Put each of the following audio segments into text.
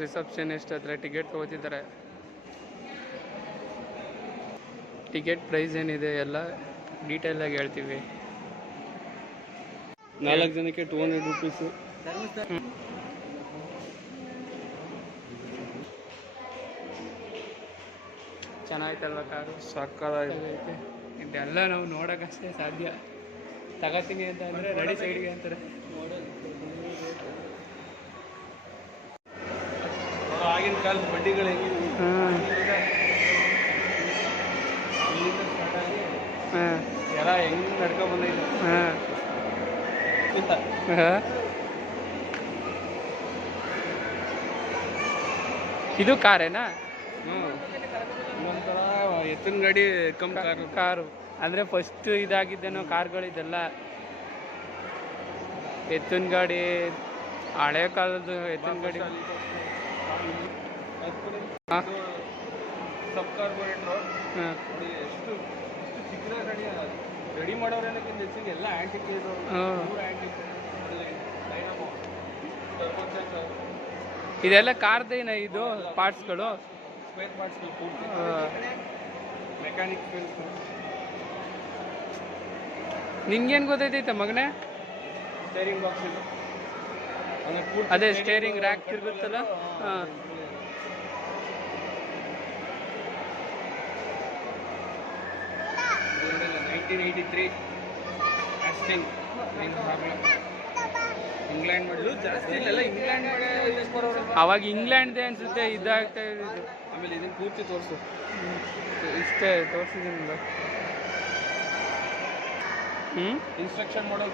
Receptionist ಹತ್ರ ticket ತೊಗೋತಿದ್ದಾರೆ. Ticket price ಏನಿದೆ ಎಲ್ಲ ಡೀಟೇಲಾಗಿ ಹೇಳ್ತೀವಿ. 4 ಜನಕ್ಕೆ 200 ರೂಪೀಸು. ಚೆನ್ನಾಯ್ತಲ್ವ ಕಾರು? ಸಾಕಾಗೈತೆ. ಇದೆಲ್ಲ ನಾವು ನೋಡೋಕ್ಕಷ್ಟೇ ಸಾಧ್ಯ. ತಗೋತೀನಿ ಅಂತ ಅಂದರೆ ರೆಡಿ ಸೈಡ್ಗೆ ಅಂತಾರೆ. ಆಗಿನ ಕಾಲದ ಬಡ್ಡಿಗಳು ಹೆಂಗಿದೆ ಎಲ್ಲ ಹೆಂಗ್ ನಡ್ಕೊ ಬಂದೈತೆ. ಇದು ಕಾರೇನಾ? ಒಂಥರ ಎತ್ತಿನ ಗಾಡಿ ಕಮ್ ಕಾರು ಅಂದರೆ ಫಸ್ಟ್ ಇದಾಗಿದ್ದೇನೋ ಕಾರ್ಗಳಿದೆಲ್ಲ. ಎತ್ತಿನ ಗಾಡಿ ಹಳೆ ಕಾಲದ್ದು ಎತ್ತಿನ ಗಾಡಿ. ಸಬ್ ಕಾರ್ಪೊರೇಟ್ರು ಎಷ್ಟು ಚಿಕ್ಕದ ಗಾಡಿ ರೆಡಿ ಮಾಡೋರೇನಕ್ಕಿಂತ ಹೆಚ್ಚಿಗೆ ಎಲ್ಲ ಆ್ಯಂಟಿಕ್ ಇದು. ಇದೆಲ್ಲ ಕಾರ್ದೇನ ಇದು ಪಾರ್ಟ್ಸ್ಗಳು, ಸ್ಪೇರ್ ಪಾರ್ಟ್ಸ್ಗಳು ಪೂರ್ತಿ ಮೆಕ್ಯಾನಿಕ್ ಫೀಲ್ಡ್. ನಿಂಗೇನು ಗೊತ್ತೈತೆ ಮಗನೇ? ಸ್ಟೇರಿಂಗ್ ಬಾಕ್ಸ್ ಇದು, ಅದೇ ಸ್ಟೇರಿಂಗ್ ರ್ಯಾಕ್ ತಿರುಗುತ್ತಲ್ಲ. ಹಾಂ, 1983 ಆಸ್ಟಿನ್ ಇಂಗ್ಲೆಂಡ್ ಮಾಡಲು. ಜಾಸ್ತಿ ಇಲ್ಲೆಲ್ಲ ಇಂಗ್ಲೆಂಡ್ ಮಾಡೇ ಯೂಸ್ ಮಾಡೋರು. ಅವಾಗ ಇಂಗ್ಲೆಂಡ್ದೇ ಅನ್ಸುತ್ತೆ ಇದಾಗ್ತಾ ಇದ್ದು. ಆಮೇಲೆ ಇದನ್ನು ಪೂರ್ತಿ ತೋರಿಸು. ಇಷ್ಟೇ ತೋರಿಸಿದ್ದೀನಿಲ್ಲ. ಇನ್ಸ್ಟ್ರಕ್ಷನ್ ಮಾಡಲ್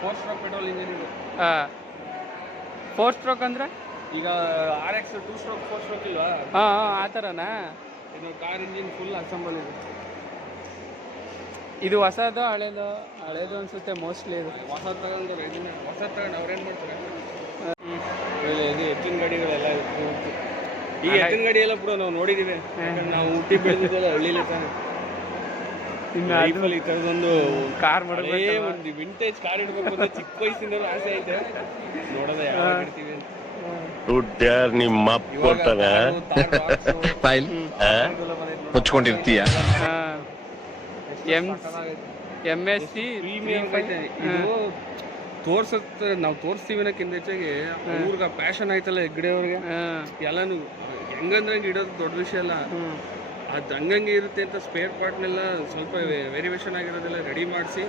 4 ಸ್ಟ್ರೋಕ್ ಪೆಟ್ರೋಲ್ ಇಂಜಿನ್ ಇದು. ಹಾಂ, 4 ಸ್ಟ್ರೋಕ್ ಅಂದರೆ ಈಗ RX 2 ಸ್ಟ್ರೋಕ್ 4 ಸ್ಟ್ರೋಕ್ ಇಲ್ವಾ? ಹಾಂ ಹಾಂ, ಆ ಥರನಾ? ಇದು ಕಾರ್ ಇಂಜಿನ್ ಫುಲ್ ಅಸೆಂಬಲ್ ಇದು. ಇದು ಹೊಸದು ಹಳೇದು? ಹಳೇದು ಅನ್ಸುತ್ತೆ ಮೋಸ್ಟ್ಲಿ. ಇದು ಹೊಸದು ತಗೊಂಡ್ರೆ ಇದನ್ನ ಹೊಸದು ತಗೊಂಡು ಅವ್ರೇನು ಮಾಡ್ತಾರೆ? ಇದು ಎತ್ತಿನ ಗಾಡಿಗಳೆಲ್ಲ ಇರುತ್ತೆ. ಈ ಎತ್ತಿನ ಗಾಡಿ ಎಲ್ಲ ಕೂಡ ನಾವು ನೋಡಿದ್ದೀವಿ. ನಾವು ಹುಟ್ಟಿ ಬೆಳೆದಿದ್ದೆಲ್ಲ ಹಳ್ಳಿಲಿ ತಾನೆ. ಇನ್ನು ಲೈಫಲ್ಲಿ ಈ ಥರದೊಂದು ಕಾರ್ ಮಾಡೇ ಒಂದು ವಿಂಟೇಜ್ ಕಾರ್ ಇಡಬೇಕು ಅಂತ ಚಿಕ್ಕ ವಯಸ್ಸಿಂದಲೂ ಆಸೆ ಐತೆ. ನೋಡೋದ ಯಾವಾಗ ಇಡ್ತೀವಿ ಅಂತ. ನಿಮ್ಮ ಕೊಡ್ತಾನೆ ಮುಚ್ಕೊಂಡಿರ್ತೀಯ. MSC ಪ್ರೀಮಿಯಂ ಐತೆ ಇದು. ತೋರ್ಸತ್ತೆ, ನಾವು ತೋರಿಸ್ತೀವಿ ಅನ್ನೋಕ್ಕಿಂತ ಹೆಚ್ಚಾಗಿ ಅವ್ರಿಗೆ ಪ್ಯಾಷನ್ ಆಯ್ತಲ್ಲ ಹೆಗ್ಡೆ ಅವ್ರಿಗೆ. ಎಲ್ಲಾನು ಹೆಂಗಂದ್ರೆ ಇಡೋದು ದೊಡ್ಡ ವಿಷಯ ಅಲ್ಲ. ಅದು ಹಂಗಂಗೆ ಇರುತ್ತೆ ಅಂತ ಸ್ಪೇರ್ ಪಾರ್ಟ್ನೆಲ್ಲ ಸ್ವಲ್ಪ ವೇರಿಯೇಷನ್ ಆಗಿರೋದೆಲ್ಲ ರೆಡಿ ಮಾಡಿಸಿ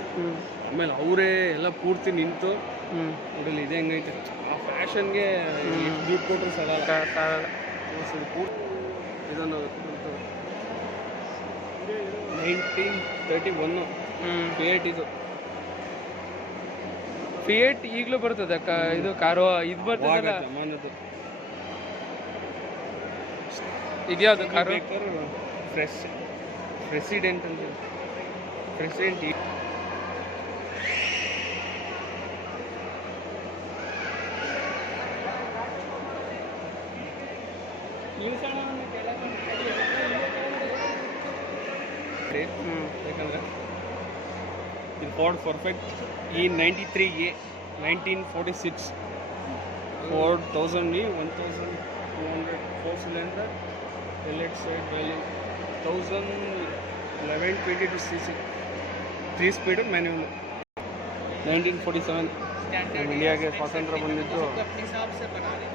ಆಮೇಲೆ ಅವರೇ ಎಲ್ಲ ಪೂರ್ತಿ ನಿಂತು ನೋಡಲಿ ಇದೆ ಹೆಂಗೈತೆ. ಆ ಫ್ಯಾಷನ್ಗೆ ದುಡ್ಡು ಕೊಟ್ಟರು ಸಲ ಇದನ್ನು 1931 ಫಿಯೇಟ್. ಇದು ಫಿಯೇಟ್ ಈಗಲೂ ಬರ್ತದೆ ಇದು ಕಾರು. ಇದು ಬರ್ತದೆ ಮಾನದು. ಇದ್ಯಾವುದು ಕಾರು? ಪ್ರೆಸಿಡೆಂಟ್ ಅಂತ. ಪ್ರೆಸಿಡೆಂಟ್ ಯಾಕಂದ್ರೆ ಇದು Ford perfect E93A 1946 Ford 1000E 1200 4 cylinder ಎಲೆಟ್ side valve 1122 cc 3 speed manual. 1947 ಇಂಡಿಯಾಗೆ ಸ್ವಾತಂತ್ರ್ಯ ಬಂದಿದ್ದು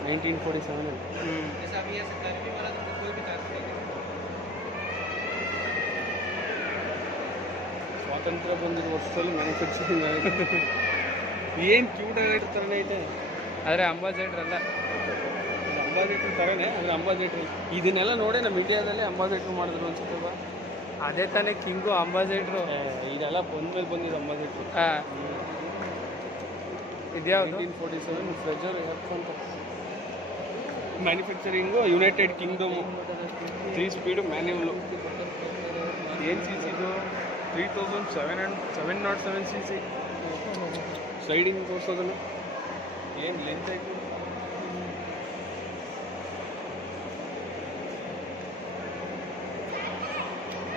1947. ಸ್ವಾತಂತ್ರ್ಯ ಬಂದಿರೋ ವರ್ಷದಲ್ಲಿ ಮ್ಯಾನುಫ್ಯಾಕ್ಚರಿಂಗ್ ಆಗಿದೆ. ಏನು ಕ್ಯೂಟ್ ಆಗಿರ್ತಾರನೇ ಐತೆ. ಆದರೆ ಅಂಬಾಸೆಡರ್ ಅಲ್ಲ, ಅಂಬಾಸೆಡರ್ ಥರನೇ. ಅಂದರೆ ಅಂಬಾಸೆಡರ್ ಇದನ್ನೆಲ್ಲ ನೋಡಿ ನಮ್ಮ ಇಂಡಿಯಾದಲ್ಲೇ ಅಂಬಾಸೆಡರ್ ಮಾಡಿದ್ರು ಅನ್ಸುತ್ತಲ್ವ? ಅದೇ ತಾನೇ ಕಿಂಗು ಅಂಬಾಸೆಡ್ರು. ಇದೆಲ್ಲ ಬಂದ್ಮೇಲೆ ಬಂದಿದ್ದು ಅಂಬಾಸೆಡ್ರು. ಹಾಂ, ಇದ್ಯಾವುದು? 1947 ಫ್ರೆಜರ್ ಎಫ್ ಅಂತ. Manufacturing United Kingdom. 3 speed manual. ಏನು ಸಿ ಸಿದು? 3707 cc. ಸ್ಲೈಡಿಂಗ್ ತೋರಿಸೋದನ್ನು ಏನು ಲೆಂತ್ ಆಯಿತು.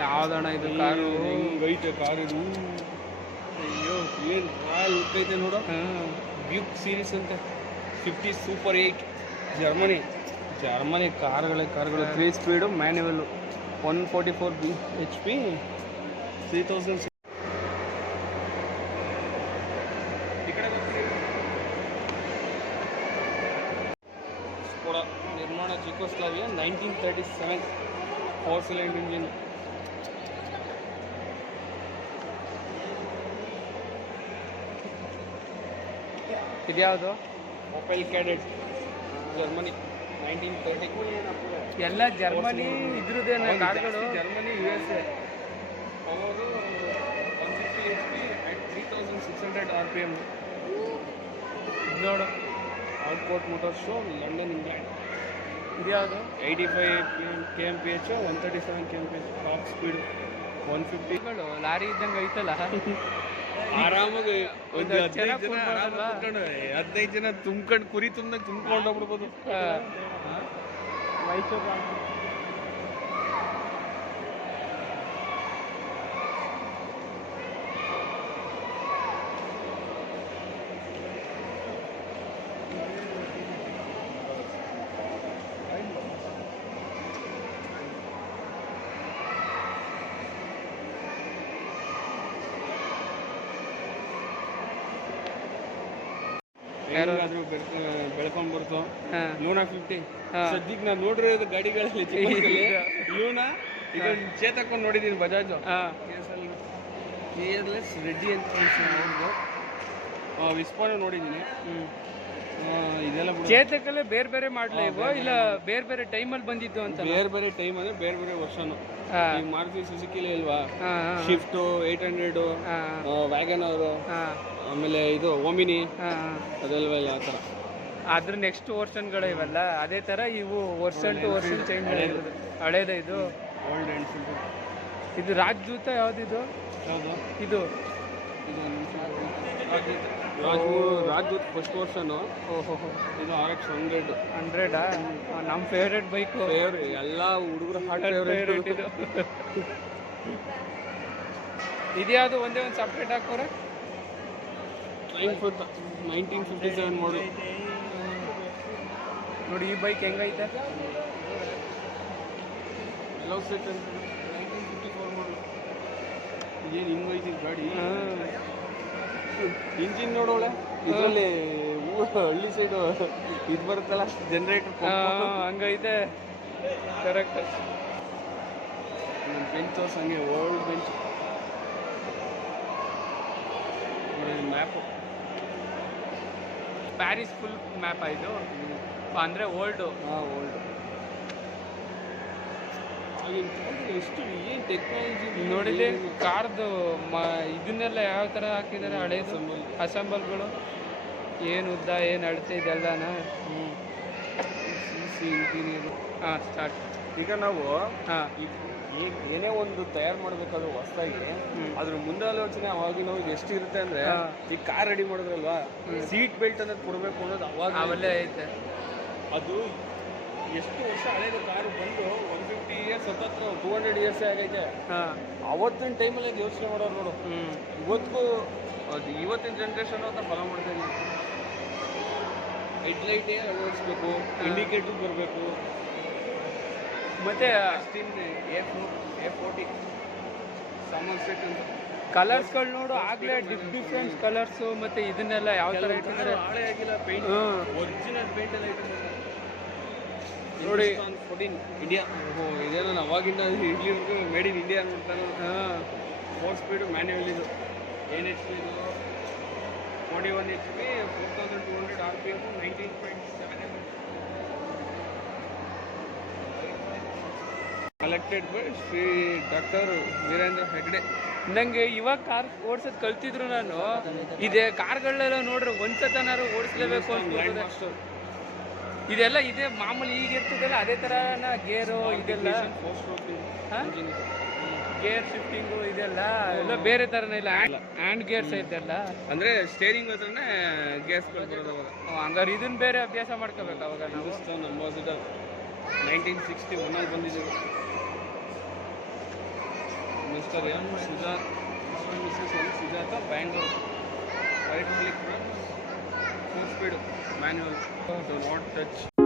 ಯಾವ್ದಣ್ಣ ಇದು ಕಾರು? ಹೆಂಗೈತೆ ಕಾರ್ ಇದು, ಅಯ್ಯೋ ಏನು ರಾಯಲ್ ಲುಕ್ ಐತೆ ನೋಡು. ಬ್ಯೂಕ್ ಸೀರೀಸ್ ಅಂತ 50 ಸೂಪರ್ 8 ಜರ್ಮನಿ ಕಾರ್ಗಳು 3 ಸ್ಪೀಡು ಮ್ಯಾನ್ಯುವಲ್ 144 HP 3000. ಈ ಕಡೆ ಸ್ಕೋಡಾ ನಿರ್ಮಾಣ ಚೆಕೋಸ್ಲಾವಿಯಾ 1937 4 ಸಿಲಿಂಡರ್ ಇಂಜಿನ್. ಇದ್ಯಾವುದು? Mobile cadet Germany 1930. ಎಲ್ಲ ಜರ್ಮನಿ ಇದ್ರದ್ದೇನೆ ಕಾರ್ಗಳು. Germany USA power 150 HP at 3600 RPM. ನೋಡು ಔಟ್ಕೋಟ್ ಮೋಟಾರ್ ಶೋ ಲಂಡನ್ ಇಂಗ್ಲೆಂಡ್. ಇದ್ಯಾವುದು? 85 kmph 137 kmph top speed 150. Lorry ಇದ್ದಂಗೆ ಐತಲ್ಲ. ಆರಾಮಾಗಿ ಒಂದು 15 ಕೂತ್ಕೊಳ್ಳೋದಲ್ವಾ? ಜನ ತುಂಬ್ಕೊಂಡು ಕುರಿ ತುಂಬ್ದಂಗೆ ತುಂಬ್ಕೊಂಡು ಹೋಗ್ಬಿಡ್ಬೋದು. ಮೈಸೂರು ಯಾರಾದ್ರೂ ಬೆಳ್ಕೊಂಡ್ ಬರ್ತು. ಲೂನಾ 50 ಸದ್ಯಕ್ಕೆ ನಾನು ನೋಡಿರೋದು ಗಾಡಿಗಳಲ್ಲಿ ಲೂನಾ. ಈಗ ಚೇತಕ್ಕೊಂಡು ನೋಡಿದ್ದೀನಿ ಬಜಾಜ್ ಕೇರ್ಲೆಸ್ ರೆಡ್ಡಿ ಅಂತ ವಿಸ್ಪಾನ ನೋಡಿದ್ದೀನಿ. ಇದೆಲ್ಲ ಚೇತಕಲ್ಲೇ ಬೇರೆ ಬೇರೆ ಮಾಡ್ಲಾ ಇವು, ಇಲ್ಲ ಬೇರೆ ಬೇರೆ ಟೈಮಲ್ಲಿ ಬಂದಿದ್ದು ಅಂತ? ಬೇರೆ ಬೇರೆ ಟೈಮ್ ಅಂದ್ರೆ ಬೇರೆ ಬೇರೆ ವರ್ಷನು. ಈಗ ಮಾರುತಿ ಸುಜುಕಿಲೇ ಇಲ್ವಾ, ಶಿಫ್ಟ್ 800 ವ್ಯಾಗನ್ ಅವರು, ಆಮೇಲೆ ಇದು ಓಮಿನಿ ಅದೆಲ್ವಾ ಇಲ್ಲ ಆ ಥರ. ಅದ್ರ ನೆಕ್ಸ್ಟ್ ವರ್ಷನ್ಗಳು ಇವೆಲ್ಲ ಅದೇ ಥರ. ಇವು ವರ್ಷನ್ ಟು ವರ್ಷನ್ ಚೇಂಜ್ ಆಗಿರೋದು. ಹಳೇದ ಇದು ಓಲ್ಡ್ ಎನ್ಫೀಲ್ಡ್. ಇದು ರಾಜದೂತ ಯಾವ್ದಿದು? ಯಾವುದು ಇದು? ರಾಜದೂತ್ ಫಸ್ಟ್ ವರ್ಷನು. ಓಹೋ, ಇದು RX 100. ನಮ್ಮ ಫೇವ್ರೇಟ್ ಬೈಕು. ಎಲ್ಲ ಹುಡುಗರು ಹಾರ್ಟ್ ಫೇವ್ರೇಟ್ ಇದು. ಇದ್ಯಾವುದು? ಒಂದೇ ಒಂದು ಸಪ್ರೇಟ್ ಹಾಕೋರೆ. ಟ್ರೈನ್ ಫುಟ್ 1957 ಮಾಡಲ್. ನೋಡಿ ಈ ಬೈಕ್ ಹೆಂಗೈತೆ. ಲವ್ ಸೆಟ್ ಅಂತ 1954 ಮಾಡಲ್. ಇದೇನು ಹಿಂಗೈತಿ ಗಾಡಿ. ಇಂಜಿನ್ ನೋಡೋಳೆ ಇದರಲ್ಲಿ ಹಳ್ಳಿ ಸೈಡು ಇದು ಬರುತ್ತಲ್ಲ ಜನರೇಟರ್, ಹಂಗೈತೆ. ಕರೆಕ್ಟ್. ಬೆಂಚ್ ಹಂಗೆ old bench. Map Paris full map ಆಯಿತು ಅಂದರೆ ಓಲ್ಡು. ಓಲ್ಡ್. ಎಷ್ಟು ಏನು ಟೆಕ್ನಾಲಜಿ ನೋಡಿದೆ ಕಾರ್ದು ಇದನ್ನೆಲ್ಲ ಯಾವ ಥರ ಹಾಕಿದ್ದಾರೆ ಹಳೇದು ಅಸೆಂಬಲ್ಗಳು. ಏನು ಉದ್ದ ಏನು ಅಳತೆ ಇದೆಲ್ಲನ. ಇಂಟೀರಿಯರು. ಸ್ಟಾರ್ಟ್. ಈಗ ನಾವು ಏನೇ ಒಂದು ತಯಾರು ಮಾಡಬೇಕಾದ್ರೂ ಹೊಸದಾಗಿ ಅದ್ರ ಮುಂದಾಲೋಚನೆ ಅವಾಗಿನ ಎಷ್ಟು ಇರುತ್ತೆ ಅಂದ್ರೆ, ಈಗ ಕಾರ್ ರೆಡಿ ಮಾಡಿದ್ರಲ್ವಾ, ಸೀಟ್ ಬೆಲ್ಟ್ ಅನ್ನೋದು ಕೊಡಬೇಕು ಅನ್ನೋದು ಅವೆಲ್ಲ ಐತೆ. ಅದು ಎಷ್ಟು ವರ್ಷ ಹಳೇದು ಕಾರು ಬಂದು 150 ಇಯರ್ಸ್ 200 ಇಯರ್ಸ್ ಆಗೈತೆ. ಅವತ್ತಿನ ಟೈಮಲ್ಲಿ ಅದು ಯೋಚನೆ ಮಾಡೋರು ನೋಡು. ಇವತ್ತಿಗೂ ಅದು ಇವತ್ತಿನ ಜನ್ರೇಷನ್ ಅಂತ ಫಾಲೋ ಮಾಡ್ತಾ ಇದ್ದೀವಿ. ಹೆಡ್ಲೈಟೇ ಅಳವಡಿಸ್ಬೇಕು, ಇಂಡಿಕೇಟರ್ ಬರಬೇಕು. ಮತ್ತೆ A40 ಸಾಮಾನ್ ಸೆಟ್ ಅಂತ ಕಲರ್ಸ್ಗಳು ನೋಡು, ಆಗಲೇ ಡಿಫ್ರೆಂಟ್ ಕಲರ್ಸು. ಮತ್ತು ಇದನ್ನೆಲ್ಲ ಯಾವ ಥರ ಇಟ್ಟಿದ್ದಾರೆ. ಹಾಳೆ ಆಗಿಲ್ಲ ಪೇಂಟ್, ಒರಿಜಿನಲ್ ಪೇಂಟ್ ಎಲ್ಲ ಇಟ್ಟಿದ್ದಾರೆ ನೋಡಿ. 14 ಇಂಡಿಯಾ. ಇದೇನೋ ಅವಾಗಿಂದ ಇಡ್ಲಿವರೆಗೂ ಮೇಡ್ ಇನ್ ಇಂಡಿಯಾ ಅಂದ್ಬಿಡ್ತಾನೆ. 4 ಸ್ಪೀಡು ಮ್ಯಾನ್ಯುವಲ್. ಇದು ಏನು HP ಇದು? 41 HP 4200 RPM 19.7 collected by Shri doctor Virendra Hegde. ನಂಗೆ ಇವಾಗ ಕಾರ್ ಓಡಿಸೋದು ಕಲ್ತಿದ್ರು ನಾನು. ಇದೇ ಕಾರ್ಗಳೆಲ್ಲ ನೋಡ್ರೆ ಒಂದ್ಸತನಾರು ಓಡಿಸ್ಲೇಬೇಕು ಅಂತ. ಇದೆಲ್ಲ ಇದೆ ಮಾಮೂಲಿ ಈಗ ಇರ್ತದಲ್ಲ ಅದೇ ಥರನ ಗೇರು ಇದೆಲ್ಲ. ಗೇರ್ ಶಿಫ್ಟಿಂಗು ಇದೆಲ್ಲ ಎಲ್ಲ ಬೇರೆ ಥರನೇ ಇಲ್ಲ. ಹ್ಯಾಂಡ್ ಗೇರ್ಸ್ ಐತೆಲ್ಲ ಅಂದರೆ ಸ್ಟೇರಿಂಗ್ ಹತ್ರನೇ ಗೇರ್ಸ್ಗಳು ಬರೋದು ಅವಾಗ. ಹಂಗಾರೆ ಇದನ್ನ ಬೇರೆ ಅಭ್ಯಾಸ ಮಾಡ್ಕೋಬೇಕು ಅವಾಗ ನಾವು. ಹಿಂದೂಸ್ತಾನ್ ಅಂಬಾಸಿಡರ್ 1961 ಬಂದಿದ್ದೀವಿ. Mister M Sujat missus M Sujata Bangalore right click 4 speed manual. Do not touch.